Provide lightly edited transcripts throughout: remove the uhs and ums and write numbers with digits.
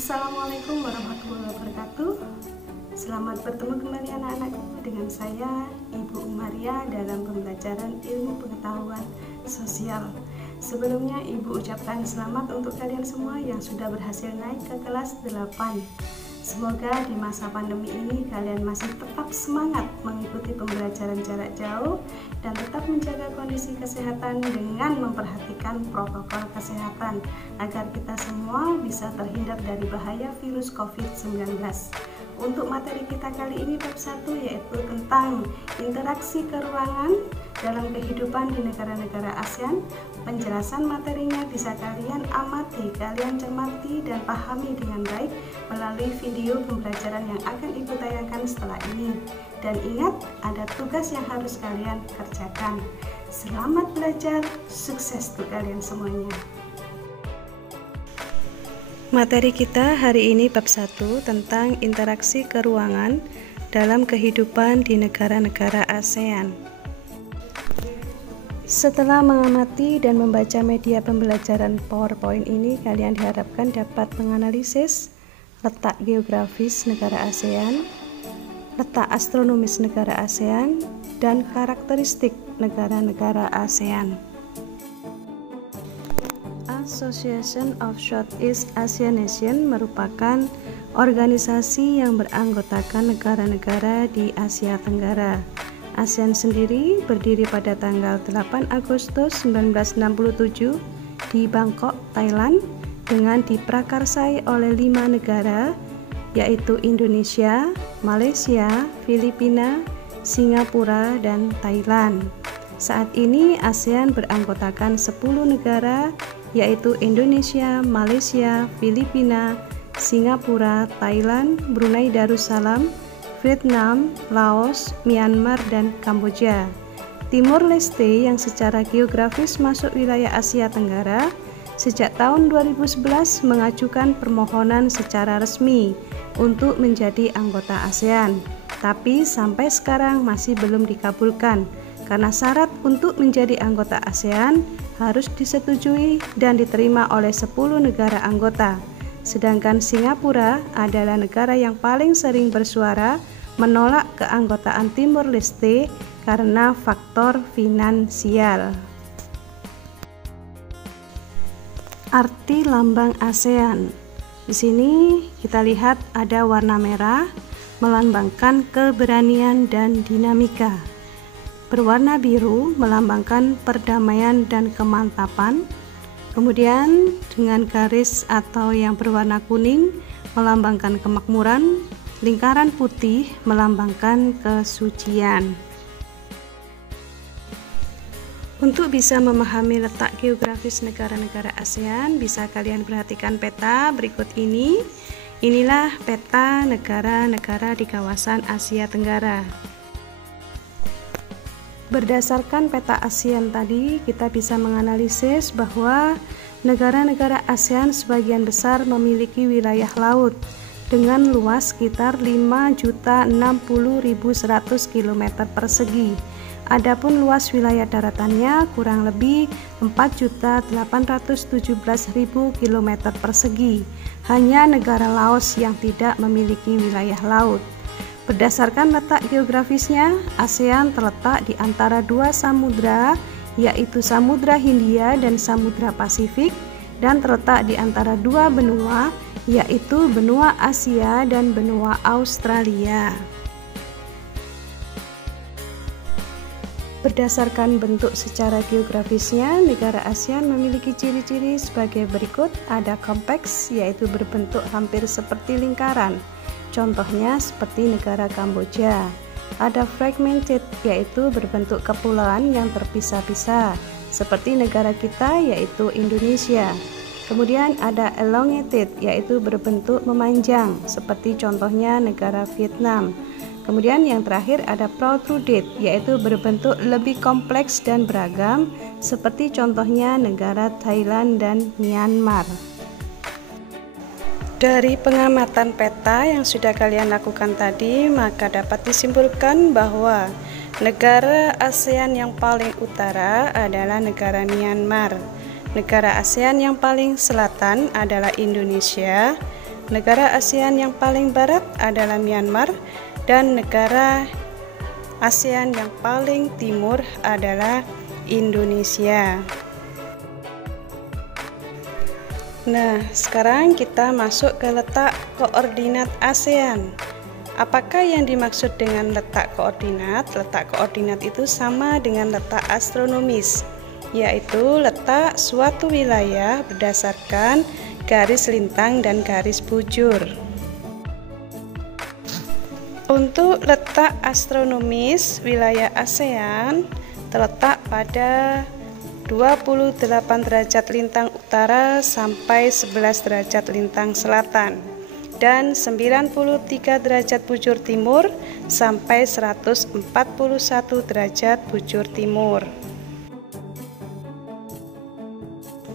Assalamualaikum warahmatullahi wabarakatuh. Selamat bertemu kembali anak-anakku dengan saya Ibu Umaria dalam pembelajaran ilmu pengetahuan sosial. Sebelumnya Ibu ucapkan selamat untuk kalian semua yang sudah berhasil naik ke kelas 8. Semoga di masa pandemi ini kalian masih tetap semangat mengikuti pembelajaran jarak jauh dan tetap menjaga kondisi kesehatan dengan memperhatikan protokol kesehatan agar kita semua bisa terhindar dari bahaya virus COVID-19. Untuk materi kita kali ini bab 1 yaitu tentang interaksi keruangan dalam kehidupan di negara-negara ASEAN. Penjelasan materinya bisa kalian amati, kalian cermati dan pahami dengan baik melalui video pembelajaran yang akan Ibu tayangkan setelah ini. Dan ingat, ada tugas yang harus kalian kerjakan. Selamat belajar, sukses untuk kalian semuanya. Materi kita hari ini bab 1 tentang interaksi keruangan dalam kehidupan di negara-negara ASEAN. Setelah mengamati dan membaca media pembelajaran PowerPoint ini, kalian diharapkan dapat menganalisis letak geografis negara ASEAN, letak astronomis negara ASEAN, dan karakteristik negara-negara ASEAN. Association of Southeast Asian Nations merupakan organisasi yang beranggotakan negara-negara di Asia Tenggara. ASEAN sendiri berdiri pada tanggal 8 Agustus 1967 di Bangkok, Thailand, dengan diprakarsai oleh 5 negara, yaitu Indonesia, Malaysia, Filipina, Singapura, dan Thailand. Saat ini ASEAN beranggotakan 10 negara, yaitu Indonesia, Malaysia, Filipina, Singapura, Thailand, Brunei Darussalam, Vietnam, Laos, Myanmar, dan Kamboja. Timor Leste yang secara geografis masuk wilayah Asia Tenggara sejak tahun 2011 mengajukan permohonan secara resmi untuk menjadi anggota ASEAN, tapi sampai sekarang masih belum dikabulkan karena syarat untuk menjadi anggota ASEAN harus disetujui dan diterima oleh 10 negara anggota. Sedangkan Singapura adalah negara yang paling sering bersuara menolak keanggotaan Timor Leste karena faktor finansial. Arti lambang ASEAN. Di sini kita lihat ada warna merah melambangkan keberanian dan dinamika. Berwarna biru melambangkan perdamaian dan kemantapan. Kemudian dengan garis atau yang berwarna kuning melambangkan kemakmuran, lingkaran putih melambangkan kesucian. Untuk bisa memahami letak geografis negara-negara ASEAN, bisa kalian perhatikan peta berikut ini. Inilah peta negara-negara di kawasan Asia Tenggara. Berdasarkan peta ASEAN tadi, kita bisa menganalisis bahwa negara-negara ASEAN sebagian besar memiliki wilayah laut dengan luas sekitar 5.060.100 km persegi. Adapun luas wilayah daratannya kurang lebih 4.817.000 km persegi. Hanya negara Laos yang tidak memiliki wilayah laut. Berdasarkan letak geografisnya, ASEAN terletak di antara 2 samudra, yaitu Samudra Hindia dan Samudra Pasifik, dan terletak di antara 2 benua, yaitu benua Asia dan benua Australia. Berdasarkan bentuk secara geografisnya, negara ASEAN memiliki ciri-ciri sebagai berikut. Ada kompleks, yaitu berbentuk hampir seperti lingkaran. Contohnya seperti negara Kamboja. Ada fragmented, yaitu berbentuk kepulauan yang terpisah-pisah, seperti negara kita yaitu Indonesia. Kemudian ada elongated, yaitu berbentuk memanjang, seperti contohnya negara Vietnam. Kemudian yang terakhir ada protruded, yaitu berbentuk lebih kompleks dan beragam, seperti contohnya negara Thailand dan Myanmar. Dari pengamatan peta yang sudah kalian lakukan tadi, maka dapat disimpulkan bahwa negara ASEAN yang paling utara adalah negara Myanmar. Negara ASEAN yang paling selatan adalah Indonesia. Negara ASEAN yang paling barat adalah Myanmar dan negara ASEAN yang paling timur adalah Indonesia. Nah, sekarang kita masuk ke letak koordinat ASEAN. Apakah yang dimaksud dengan letak koordinat? Letak koordinat itu sama dengan letak astronomis, yaitu letak suatu wilayah berdasarkan garis lintang dan garis bujur. Untuk letak astronomis, wilayah ASEAN terletak pada 28 derajat lintang utara sampai 11 derajat lintang selatan dan 93 derajat bujur timur sampai 141 derajat bujur timur.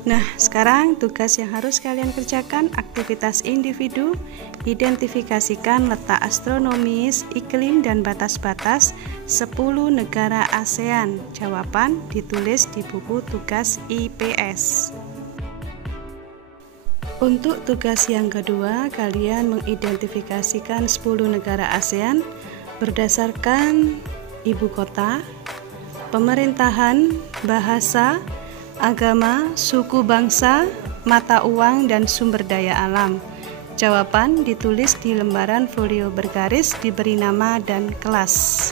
Nah, sekarang tugas yang harus kalian kerjakan, aktivitas individu, identifikasikan letak astronomis, iklim, dan batas-batas 10 negara ASEAN. Jawaban ditulis di buku tugas IPS. Untuk tugas yang kedua, kalian mengidentifikasikan 10 negara ASEAN berdasarkan ibu kota, pemerintahan, bahasa, agama, suku bangsa, mata uang, dan sumber daya alam. Jawaban ditulis di lembaran folio bergaris, diberi nama dan kelas.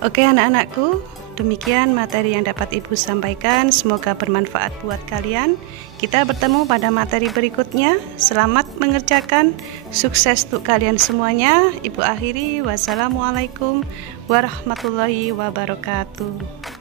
Oke anak-anakku, demikian materi yang dapat Ibu sampaikan. Semoga bermanfaat buat kalian. Kita bertemu pada materi berikutnya. Selamat mengerjakan, sukses untuk kalian semuanya. Ibu akhiri, wassalamualaikum warahmatullahi wabarakatuh.